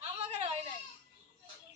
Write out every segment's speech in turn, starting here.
আমাদের হয় নাই আস্তে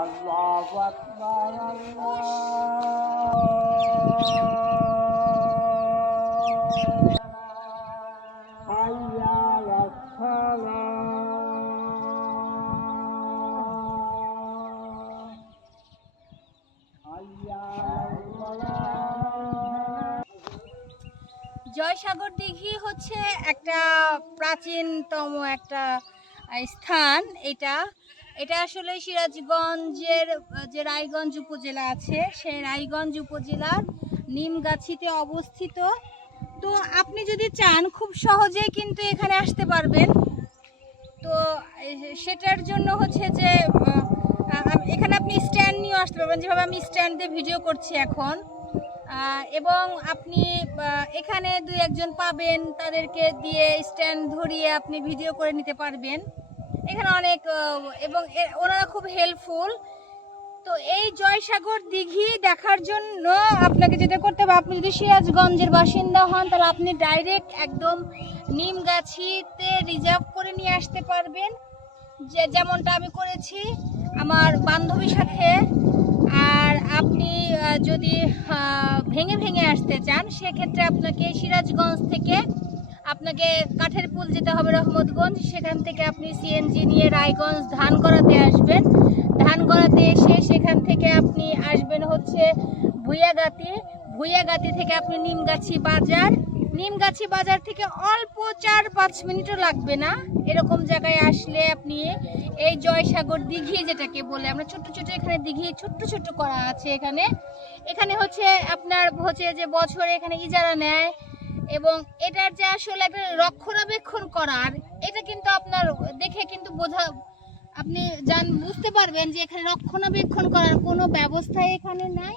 الله أكبر الله حي على الصلاة حي على الصلاة জয়সাগর দিঘি হচ্ছে একটা প্রাচীনতম একটা আহ, স্থান এটা এটা আসলে সিরাজগঞ্জের, যে রায়গঞ্জ উপজেলা আছে, সেই রায়গঞ্জ উপজেলার নিমগাছিতে অবস্থিত। তো আপনি যদি চান, খুব সহজেই কিন্তু এখানে আসতে পারবেন। তো সেটার জন্য হচ্ছে যে এখানে আপনি স্ট্যান্ড নিয়েও আসতে পারবেন। যেভাবে আমি স্ট্যান্ড দিয়ে ভিডিও করছি এখন এবং আপনি এখানে দুই একজন পাবেন। তাদেরকে দিয়ে স্ট্যান্ড ধরিয়ে আপনি ভিডিও করে নিতে পারবেন। এখানে অনেক এবং ওনারা খুব হেল্পফুল তো এই জয়সাগর দিঘি দেখার জন্য আপনাকে যেটা করতে হবে, আপনি যদি সিরাজগঞ্জের বাসিন্দা হন, তাহলে আপনি ডাইরেক্ট একদম নিমগাছিতে রিজার্ভ করে নিয়ে আসতে পারবেন। যে, যেমনটা আমি করেছি আমার বান্ধবীর সাথে। আর আপনি যদি ভেঙে ভেঙে আসতে চান, সেক্ষেত্রে আপনাকে সিরাজগঞ্জ থেকে আপনাকে কাঠের পুল যেতে হবে রহমতগঞ্জ, সেখান থেকে আপনি সিএনজি নিয়ে রায়গঞ্জ ধান ধানগড়াতে আসবেন। ধান ধানগড়াতে এসে সেখান থেকে আপনি আসবেন হচ্ছে ভুইয়াগাতি। ভুইয়াগাতি থেকে আপনি নিমগাছি বাজার। নিমগাছি বাজার থেকে অল্প চার পাঁচ মিনিটও লাগবে না। এরকম জায়গায় আসলে আপনি এই জয়সাগর দিঘি যেটাকে বলে, আমরা ছোট্ট ছোট এখানে দিঘি, ছোট্ট ছোট্ট করা আছে এখানে। এখানে হচ্ছে আপনার হচ্ছে যে বছরে এখানে ইজারা নেয় এবং এটার যে আসলে একটা রক্ষণাবেক্ষণ করার এটা কিন্তু আপনার দেখে কিন্তু বোঝা, আপনি জান, বুঝতে পারবেন যে এখানে রক্ষণাবেক্ষণ করার কোনো ব্যবস্থা এখানে নাই।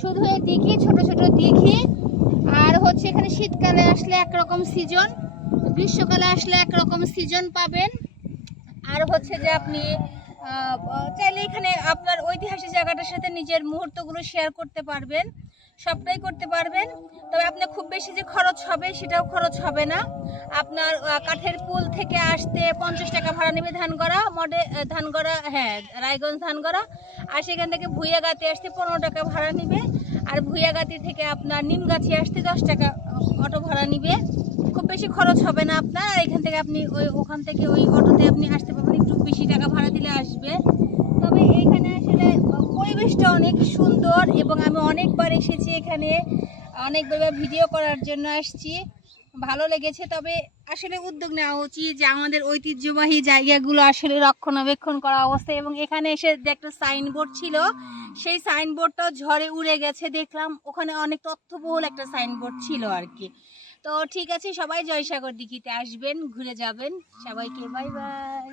শুধু এই দিঘি, ছোট ছোট দিঘি, আর হচ্ছে এখানে শীতকালে আসলে একরকম সিজন গ্রীষ্মকালে আসলে একরকম সিজন পাবেন। আর হচ্ছে যে আপনি চাইলে এখানে আপনার ঐতিহাসিক জায়গাটার সাথে নিজের মুহূর্তগুলো শেয়ার করতে পারবেন। সবটাই করতে পারবেন। তবে আপনার খুব বেশি যে খরচ হবে, সেটাও খরচ হবে না। আপনার কাঠের পুল থেকে আসতে পঞ্চাশ টাকা ভাড়া নেবে ধানগড়া, মডে ধানগড়া হ্যাঁ রায়গঞ্জ ধান ধানগড়া। আর সেখান থেকে ভুইয়াগাতে আসতে পনেরো টাকা ভাড়া নেবে। আর ভুইয়াগাতি থেকে আপনার নিমগাছি আসতে দশ টাকা অটো ভাড়া নিবে। খুব বেশি খরচ হবে না আপনার। আর এখান থেকে আপনি ওই, ওখান থেকে ওই অটোতে আপনি আসতে পারবেন। একটু বেশি টাকা ভাড়া দিলে আসবে। পরিবেশটা অনেক সুন্দর এবং আমি অনেকবার এসেছি এখানে। অনেকবার ভিডিও করার জন্য আসছি। ভালো লেগেছে, তবে আসলে উদ্যোগ নেওয়া উচিত যে আমাদের ঐতিহ্যবাহী জায়গাগুলো আসলে রক্ষণাবেক্ষণ করা অবস্থায় এবং এখানে এসে যে একটা সাইনবোর্ড ছিল, সেই সাইনবোর্ডটাও ঝড়ে উড়ে গেছে দেখলাম। ওখানে অনেক তথ্যবহুল একটা সাইনবোর্ড ছিল আর কি। তো ঠিক আছে, সবাই জয়সাগর দিঘিতে আসবেন, ঘুরে যাবেন। সবাইকে বাই বাই